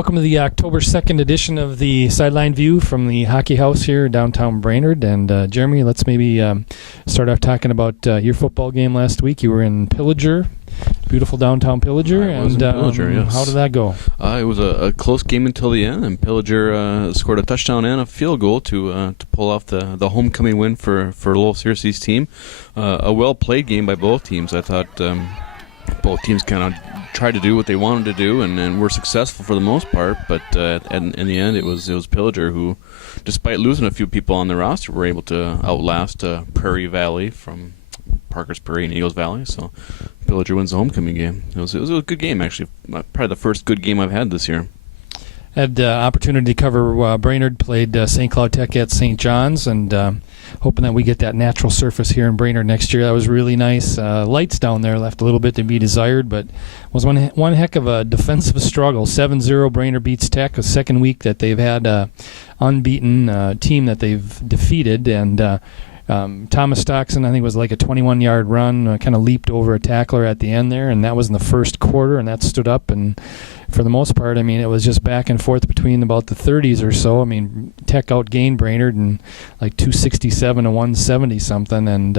Welcome to the October 2nd edition of the Sideline View from the Hockey House here downtown Brainerd. And Jeremy, let's maybe start off talking about your football game last week. You were in Pillager, beautiful downtown Pillager. I was in Pillager, yes. How did that go? It was a close game until the end, and Pillager scored a touchdown and a field goal to pull off the homecoming win for Lowell Searcy's team. A well-played game by both teams. I thought both teams kind of tried to do what they wanted to do and were successful for the most part, but in the end it was Pillager who, despite losing a few people on the roster, were able to outlast Prairie Valley from Parker's Prairie and Eagles Valley. So Pillager wins the homecoming game. It was a good game, actually. Probably the first good game I've had this year. Had opportunity to cover Brainerd, played St. Cloud Tech at St. John's, and hoping that we get that natural surface here in Brainerd next year. That was really nice. Lights down there left a little bit to be desired, but was one heck of a defensive struggle. 7-0 Brainerd beats Tech, a second week that they've had an unbeaten team that they've defeated, and Thomas Stockson, I think, was like a 21-yard run, kind of leaped over a tackler at the end there, and that was in the first quarter, and that stood up. And for the most part, I mean, it was just back and forth between about the 30s or so. I mean, Tech outgained Brainerd in like 267 to 170 something, and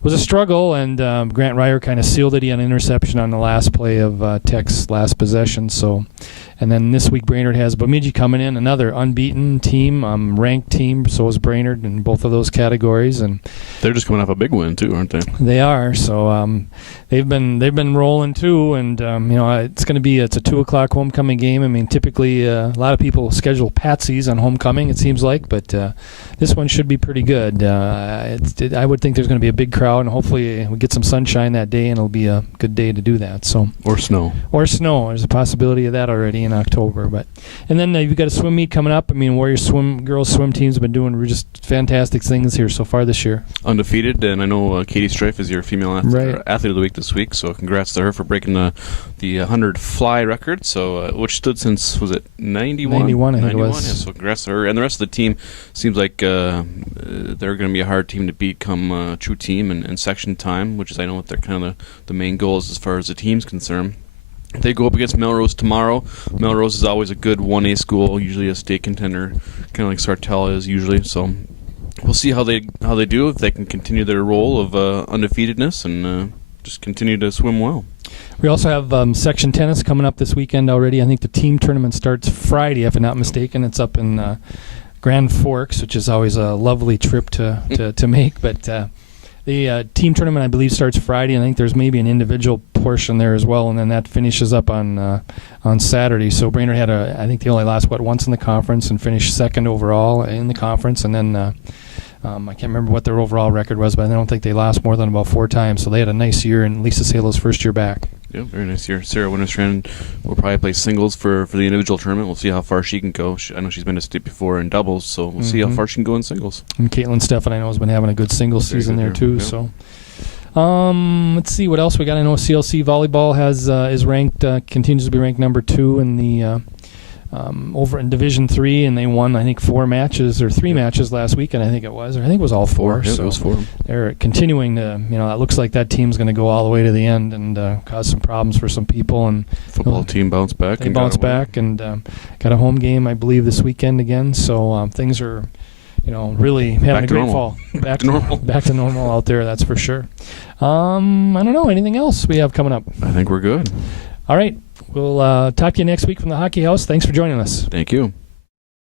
was a struggle. And Grant Ryer kind of sealed it. He had an interception on the last play of Tech's last possession. So, and then this week Brainerd has Bemidji coming in, another unbeaten team, ranked team. So is Brainerd in both of those categories, and they're just coming off a big win too, aren't they? They are. So they've been rolling too, and it's a 2:00 homecoming game. I mean, typically a lot of people schedule patsies on homecoming, it seems like, but this one should be pretty good. I would think there's going to be a big crowd, and hopefully we get some sunshine that day, and it'll be a good day to do that. So or snow. There's a possibility of that already in October. And then you've got a swim meet coming up. I mean, Warriors girls swim teams have been doing just fantastic things here so far this year. Undefeated, and I know Katie Strife is your female athlete of the week this week, so congrats to her for breaking the 100 fly record, so which stood since, was it 91? 91, I think it was. Yeah, so congrats to her. And the rest of the team seems like they're going to be a hard team to beat come true team and section time, which is, I know, what they're kind of the main goals as far as the team's concerned. They go up against Melrose tomorrow. Melrose is always a good 1A school, usually a state contender, kind of like Sartell is usually, so we'll see how they do, if they can continue their role of undefeatedness and just continue to swim well. We also have section tennis coming up this weekend already. I think the team tournament starts Friday, if I'm not mistaken. It's up in Grand Forks, which is always a lovely trip to make. But the team tournament, I believe, starts Friday. I think there's maybe an individual portion there as well, and then that finishes up on Saturday. So Brainerd had I think they only lost once in the conference and finished second overall in the conference, and then I can't remember what their overall record was, but I don't think they lost more than about 4 times. So they had a nice year, and Lisa Salo's first year back. Yeah, very nice year. Sarah Winterstrand will probably play singles for the individual tournament. We'll see how far she can go. I know she's been to state before in doubles, so we'll see how far she can go in singles. And Caitlin Steffen, I know, has been having a good singles season there too. Yeah. So, let's see what else we got. I know CLC volleyball is ranked, continues to be ranked number 2 in the over in Division 3, and they won, I think, 4 matches or 3 matches last weekend. I think it was all 4. Yeah, so it was 4. They're continuing to, it looks like that team's going to go all the way to the end and cause some problems for some people. And football team bounced back. They bounced back and got a home game, I believe, this weekend again. So things are, really having a great fall. Back to normal out there, that's for sure. I don't know, anything else we have coming up? I think we're good. All right. We'll talk to you next week from the Hockey House. Thanks for joining us. Thank you.